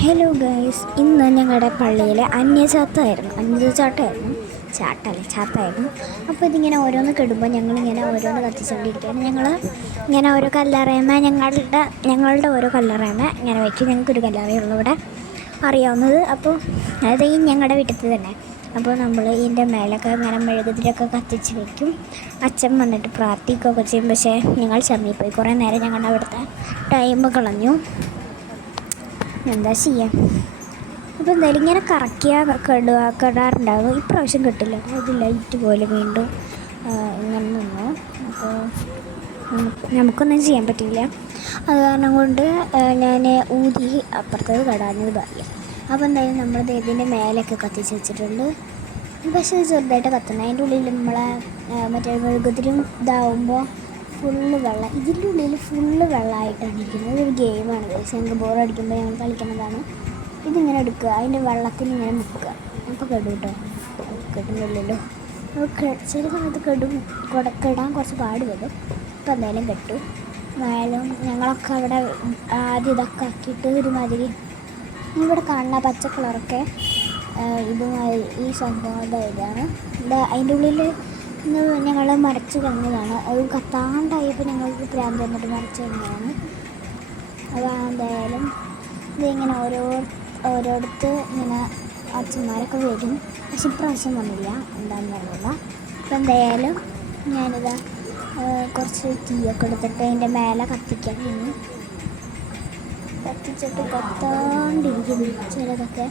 Hello guys, ഇന്ന് ഞങ്ങളുടെ പള്ളിയിൽ അന്യചാട്ടമായിരുന്നു. ചാട്ടമായിരുന്നു. അപ്പോൾ ഇതിങ്ങനെ ഓരോന്ന് കിടുമ്പോൾ ഞങ്ങളിങ്ങനെ ഓരോന്ന് കത്തിച്ചുകൊണ്ടിരിക്കുകയാണ്. ഞങ്ങൾ ഇങ്ങനെ ഓരോ കല്ലറയമ ഞങ്ങളുടെ ഓരോ കല്ലറയമ ഇങ്ങനെ വയ്ക്കും. ഞങ്ങൾക്കൊരു കല്ലറയുള്ളൂ ഇവിടെ അറിയാവുന്നത്. അപ്പോൾ അത് ഈ ഞങ്ങളുടെ വീട്ടിൽ തന്നെ. അപ്പോൾ നമ്മൾ ഇതിൻ്റെ മേലൊക്കെ ഇങ്ങനെ മെഴുകുതിരിയൊക്കെ കത്തിച്ച് വയ്ക്കും. അച്ഛൻ വന്നിട്ട് പ്രാർത്ഥിക്കുകയൊക്കെ ചെയ്യും. പക്ഷേ ഞങ്ങൾ ചമ്മിപ്പോയി. കുറേ നേരം ഞങ്ങളുടെ അവിടുത്തെ ടൈം കളഞ്ഞു. എന്താ ചെയ്യാം. അപ്പോൾ എന്തായാലും ഇങ്ങനെ കെടാറുണ്ടാകും. ഇപ്രാവശ്യം കിട്ടില്ല. അത് ലൈറ്റ് പോലെ വീണ്ടും ഇങ്ങനെ നിന്നു. അപ്പോൾ നമുക്കൊന്നും ചെയ്യാൻ പറ്റില്ല. അത് കാരണം കൊണ്ട് ഞാൻ ഊതി അപ്പുറത്തത് കടാഞ്ഞത് പറയാം. അപ്പോൾ എന്തായാലും നമ്മൾ ഇതിൻ്റെ മേലൊക്കെ കത്തിച്ച് വെച്ചിട്ടുണ്ട്. പക്ഷേ ചെറുതായിട്ട് കത്തണം. അതിൻ്റെ ഉള്ളിൽ നമ്മളെ മറ്റേ മെഴുകുതിരും ഇതാവുമ്പോൾ ഫുള്ള് വെള്ളം, ഇതിൻ്റെ ഉള്ളിൽ ഫുള്ള് വെള്ളമായിട്ടാണ് ഇരിക്കുന്നത്. ഇതൊരു ഗെയിമാണ്. ഞങ്ങൾക്ക് ബോറടിക്കുമ്പോൾ ഞങ്ങൾ കളിക്കുന്നതാണ്. ഇതിങ്ങനെ എടുക്കുക, അതിൻ്റെ വെള്ളത്തിൽ ഇങ്ങനെ നിൽക്കുക. അപ്പോൾ കെടും കേട്ടോ, കെട്ടുന്നില്ലല്ലോ. ചില സമയത്ത് കെടാൻ കുറച്ച് പാട് വരും. അപ്പോൾ എന്തായാലും കെട്ടു. ആയാലും ഞങ്ങളൊക്കെ അവിടെ ആദ്യം ഇതൊക്കെ ആക്കിയിട്ട് ഒരുമാതിരി ഇവിടെ കാണുന്ന പച്ച കളറൊക്കെ ഇതുമായി ഈ സംഭവം ഇതാണ്. അതിൻ്റെ ഉള്ളിൽ ഞങ്ങൾ മരച്ച് കളഞ്ഞതാണ്. അത് കത്താണ്ടായപ്പോൾ ഞങ്ങൾക്ക് പ്രാന്ത് വന്നിട്ട് മരച്ച് കളഞ്ഞതാണ്. അതാണ് എന്തായാലും ഇതിങ്ങനെ ഓരോരുത്ത് ഇങ്ങനെ അച്ഛന്മാരൊക്കെ വരും. പക്ഷെ ഇപ്രാവശ്യം വന്നില്ല, എന്താണെന്ന് അറിയില്ല. അപ്പോൾ എന്തായാലും ഞാനിതാ കുറച്ച് തീയൊക്കെ എടുത്തിട്ട് അതിൻ്റെ മേലെ കത്തിക്കാൻ കഴിഞ്ഞു. കത്തിച്ചിട്ട് കത്താണ്ടിരിക്കുന്നു ചിലതൊക്കെ.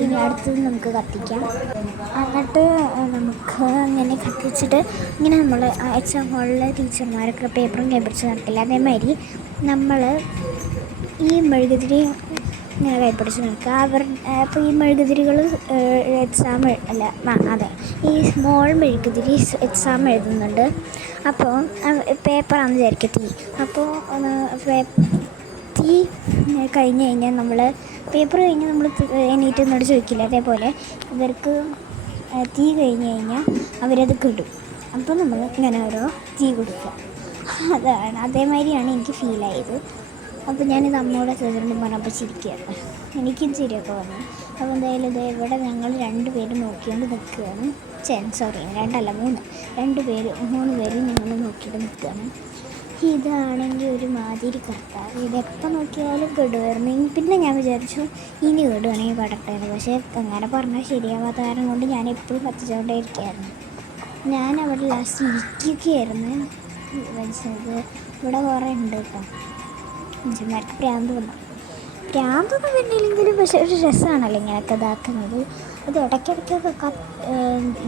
ഇനി അടുത്തത് നമുക്ക് കത്തിക്കാം. എന്നിട്ട് നമുക്ക് അങ്ങനെ കത്തിച്ചിട്ട് ഇങ്ങനെ നമ്മൾ എക്സാം ഹോളിലെ ടീച്ചർമാരൊക്കെ പേപ്പറും കൈപ്പിടിച്ച് നടക്കില്ല. അതേമാതിരി നമ്മൾ ഈ മെഴുകുതിരി ഇങ്ങനെ കൈപ്പിടിച്ച് നിൽക്കുക. അപ്പോൾ ഈ മെഴുകുതിരികൾ ഈ സ്മോൾ മെഴുകുതിരി എക്സാം എഴുതുന്നുണ്ട്. അപ്പോൾ പേപ്പറാണെന്ന് വിചാരിക്കുക തീ. അപ്പോൾ തീ കഴിഞ്ഞ് കഴിഞ്ഞാൽ നമ്മൾ പേപ്പർ കഴിഞ്ഞ് നമ്മൾ എണീറ്റ് എന്നോട് ചോദിക്കില്ല. അതേപോലെ ഇവർക്ക് തീ കഴിഞ്ഞ് കഴിഞ്ഞാൽ അവരത് കിടും. അപ്പോൾ നമ്മൾ ഇങ്ങനെ ഓരോ തീ കൊടുക്കുക. അതേമാതിരിയാണ് എനിക്ക് ഫീലായത്. അപ്പോൾ ഞാനിത് അമ്മയോടെ ചേർന്ന് പറഞ്ഞപ്പോൾ ചിരിക്കുകയാണ്. എനിക്കും ചിരിയൊക്കെ വന്നു. അപ്പോൾ എന്തായാലും ഇവിടെ ഞങ്ങൾ 2 പേര് നോക്കിക്കൊണ്ട് നിൽക്കുകയാണ്. 3 പേര് ഞങ്ങൾ നോക്കിയിട്ട് നിൽക്കുകയാണ്. ഇതാണെങ്കിൽ ഒരു മാതിരി കത്താറ്. ഇതെപ്പോൾ നോക്കിയാലും കെടുമായിരുന്നു. പിന്നെ ഞാൻ വിചാരിച്ചു ഇനി കെടുകയാണെങ്കിൽ കടട്ടായിരുന്നു. പക്ഷേ അങ്ങനെ പറഞ്ഞാൽ ശരിയാവാത്ത കാരണം കൊണ്ട് ഞാൻ എപ്പോഴും കത്തിച്ചുകൊണ്ടേ ഇരിക്കുകയായിരുന്നു. ഞാൻ അവിടെ ലാസ്റ്റ് ഇരിക്കുകയായിരുന്നു. മനസ്സിലത് ഇവിടെ കുറേ ഉണ്ട് കേട്ടോ. മനുഷ്യന്മാർക്ക് പ്രാന്തൊന്നും വേണ്ടിയില്ലെങ്കിലും പക്ഷേ ഒരു രസമാണല്ലോ ഇങ്ങനെയൊക്കെ ഇതാക്കുന്നത്. അത് ഇടയ്ക്കിടയ്ക്കൊക്കെ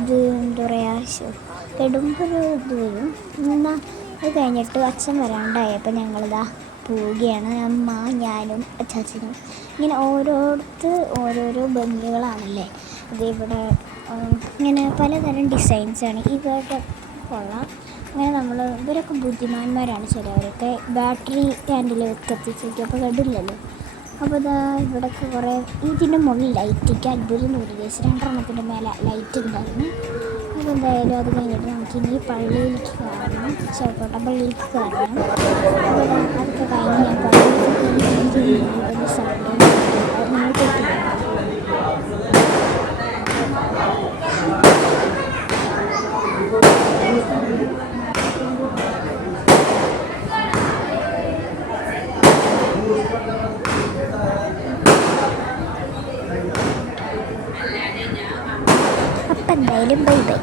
ഇത് എന്താ പറയുക, കെടുമ്പോൾ ഒരു ഇത് വരും. എന്നാൽ അത് കഴിഞ്ഞിട്ട് അച്ഛൻ വരാണ്ടായപ്പോൾ ഞങ്ങളിതാ പോവുകയാണ്. അമ്മ, ഞാനും അച്ചാച്ചനും ഇങ്ങനെ ഓരോരോ ഭംഗികളാണല്ലേ. ഇവിടെ ഇങ്ങനെ പലതരം ഡിസൈൻസാണ്. ഇവരുടെ കൊള്ളാം. അങ്ങനെ ഇവരൊക്കെ ബുദ്ധിമാന്മാരാണ്. ചിലവരൊക്കെ ബാറ്ററി ക്യാൻഡിൽ കത്തിച്ച് വയ്ക്കും. അപ്പോൾ കണ്ടില്ലല്ലോ. അപ്പോൾ ഇവിടെയൊക്കെ കുറേ ഇതിൻ്റെ മുകളിൽ ലൈറ്റിക്ക് അത്ഭുതം നൂറിലേശ് 2 മേലെ ലൈറ്റ് ഉണ്ടായിരുന്നു. അപ്പോൾ എന്തായാലും അത് കഴിഞ്ഞിട്ട് നമുക്കിനി പള്ളിയിലേക്ക് കയറണം. ചൗക്കോട്ട പള്ളിയിലേക്ക് കയറണം. അപ്പോൾ അതൊക്കെ കഴിഞ്ഞ് ഞാൻ പള്ളിയിലേക്ക് സൗണ്ട് നിങ്ങൾ കേട്ടില്ല. അപ്പം എന്തായാലും ബൈ ബൈ.